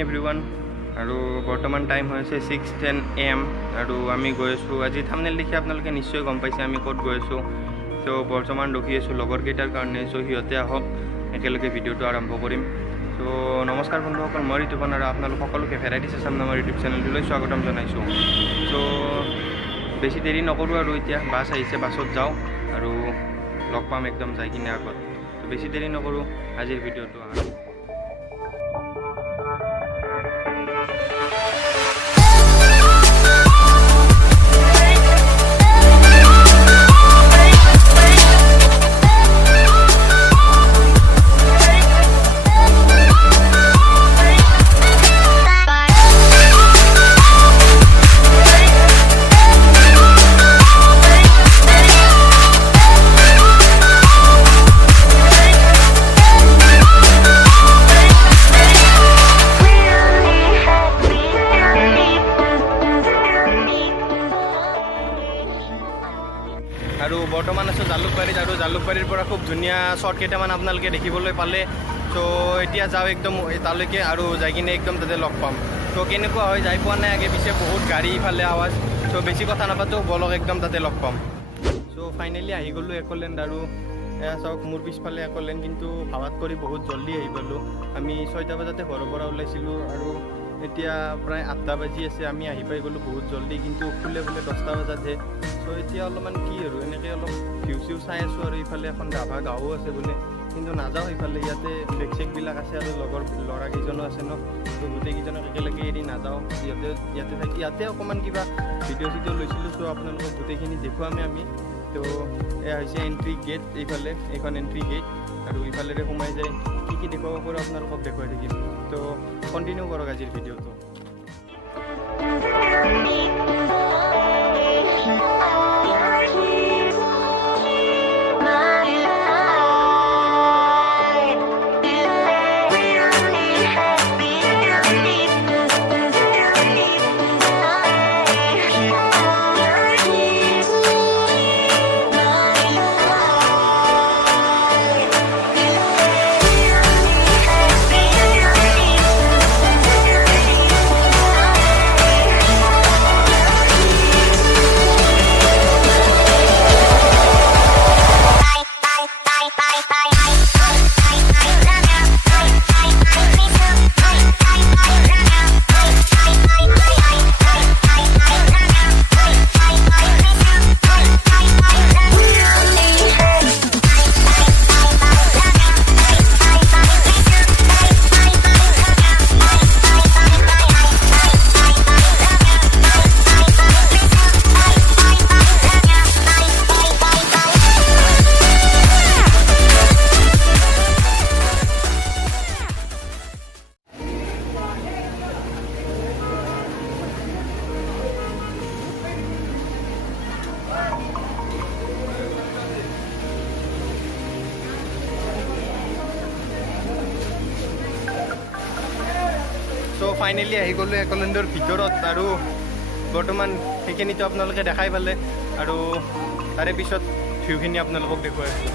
Everyone और बर्तमान time होइसे 6:10 AM और आमी गई आसो आज थामनेल देखि आपनालोके निश्चय गम पाइसे आमी कत गई आसो। तो बर्तमान रखी आसो लगर केइटार कारणे। सो सिहते आहक एकेलगे भिडिओটো आरम्भ करिम। तो नमस्कार बंधुसकल, मैं ऋतुपन और आपनालोक सकलोके भेराइटिज आसाम नाমৰ यूट्यूब चेनेलटोলৈ स्वागतम जनाइছো। तो बेसि देरी नकरो और इतिया बास आइसे बासत जाओ और लग पाम एकदम जाई किने आगत। तो बेसि देरी नकरो आजिर भिडिओটো बर्तमान आसो जालुकबारीत और जालुकबारीर पर खूब धुनिया शर्ट केइटामान आपनालोके देखिबोलै पाले। तो एतिया जाओ एकदम तालैके और जाई किने एकदम ताते लग पाम। तो केनेकुवा हय जाई पोৱা নাই आगे पिछे बहुत गाड़ी इफाले आवाज। तो बेसि कथा नापातो बलक एकदम ताते लग पाम। सो फाइनली आहि गलो एकलेण्ड और एया चाওক मोर पिछफाले एकलेण्ड, किन्तु भावात करी बहुत जल्दी आहि पालो। आमी 6टा बजाते घৰৰ পৰা ওলাইছিলো और এতিয়া प्राय 8টা बाजी আছে। आमी आहि पाइ गलो बहुत जल्दी, किन्तु खुले 10টা बजाते। सो এতিয়া অলপমান কি আৰু এনেকৈ অলপ ভিউ চিউ চাই আছোঁ আৰু ইফালে এখন ডাভা গাঁও আছে বোলে, কিন্তু নাযাওঁ ইফালে। ইয়াতে বেগ চেগবিলাক আছে আৰু লগৰ ল'ৰাকেইজনো আছে ন। তো গোটেইকেইজনক একেলগে এৰি নাযাওঁ। ইয়াতে থাকি ইয়াতে অকণমান কিবা ভিডিঅ' চিডিঅ' লৈছিলোঁ। চ' আপোনালোকক গোটেইখিনি দেখুৱামেই আমি। তো এয়া হৈছে এণ্ট্ৰি গেট, এইফালে এইখন এণ্ট্ৰি গেট আৰু ইফালেৰে সোমাই যায় কি দেখুৱাব পাৰোঁ আপোনালোকক দেখুৱাই থাকিম। তো কণ্টিনিউ কৰক আজিৰ ভিডিঅ'টো। तो फाइनली आहि गलो एकलेण्डर भितरत और बर्तमान সেইখিনিতো আপোনালোকে দেখাই পালে और तारे पिছত ভিউখিনি আপোনালোকক দেখুৱাই আছোঁ।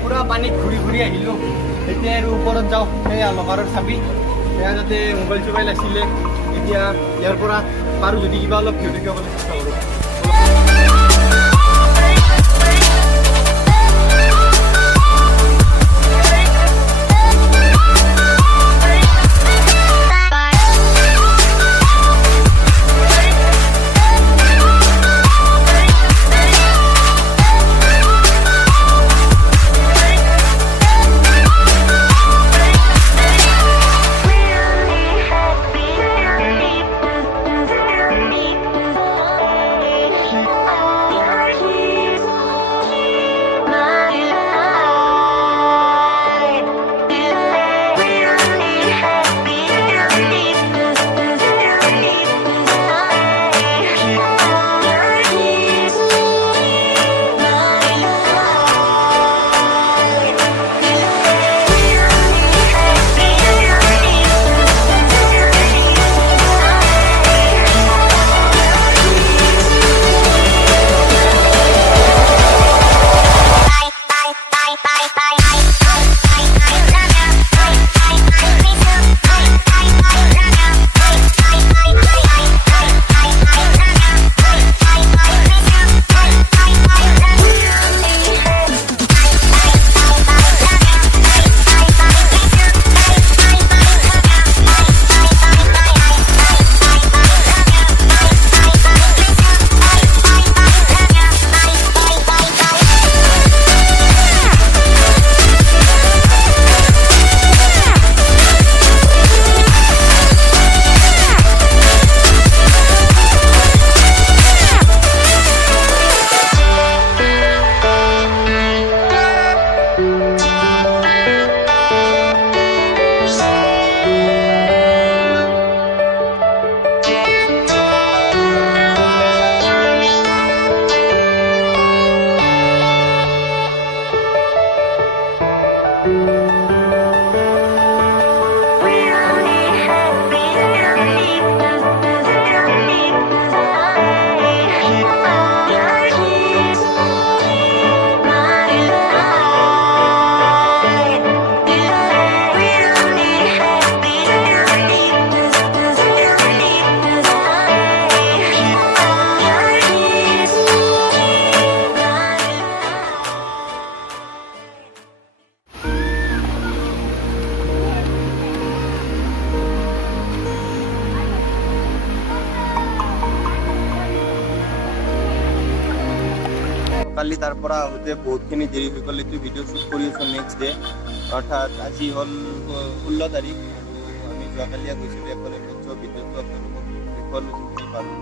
পুৰা পানীত ঘূৰি ঘূৰি আহিলোঁ এতিয়া আৰু ওপৰত যাওঁ সেয়া লকাৰৰ চাবি সেয়া যাতে মোবাইল চোবাইল আছিলে এতিয়া ইয়াৰ পৰা পাৰোঁ যদি কিবা অলপ ভিডিঅ' দেখাবলৈ চেষ্টা কৰোঁ কালি তাৰ পৰা আহোঁতে বহুতখিনি দেৰি হৈ গ'ল এইটো ভিডিঅ' শ্বুট কৰি আছোঁ নেক্সট ডে অৰ্থাৎ আজি হ'ল 16 তাৰিখ আৰু আমি যোৱাকালিয়ে গৈছিলোঁ একলেণ্ডত চ' ভিডিঅ'টো আপোনালোকক দেখুৱালোঁ যিখিনি পাৰোঁ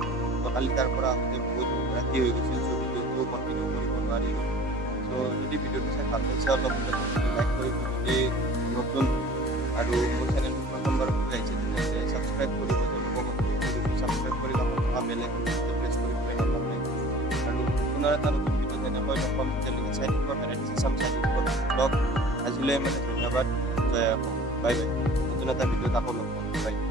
তো কালি তাৰ পৰা আহোঁতে বহুত ৰাতি হৈ গৈছিল চ' ভিডিঅ'টো কণ্টিনিউ কৰিব নোৱাৰিলোঁ চ' যদি ভিডিঅ'টো চাই ভাল পাইছে অলপ লাইক কৰিব যদি নতুন আৰু মোৰ চেনেলটো প্ৰথমবাৰ আহিছে তেনেহ'লে ছাবস্ক্ৰাইব কৰিব ছাবস্ক্ৰাইব কৰি থকা বেল আইকনটো প্ৰেছ কৰি পেলাই নাপাহৰিব আৰু পুনৰ এটা নতুন ভিডিঅ' তেনেকৈ নকম তেতিয়ালৈকে চাই থাকিব ভেৰাইটিজ আছাম চাই থাকিব ব্লগ আজিলৈ মানে ধন্যবাদ জয় অসম বাই বাই নতুন এটা ভিডিঅ'ত আকৌ লগ পাম বাই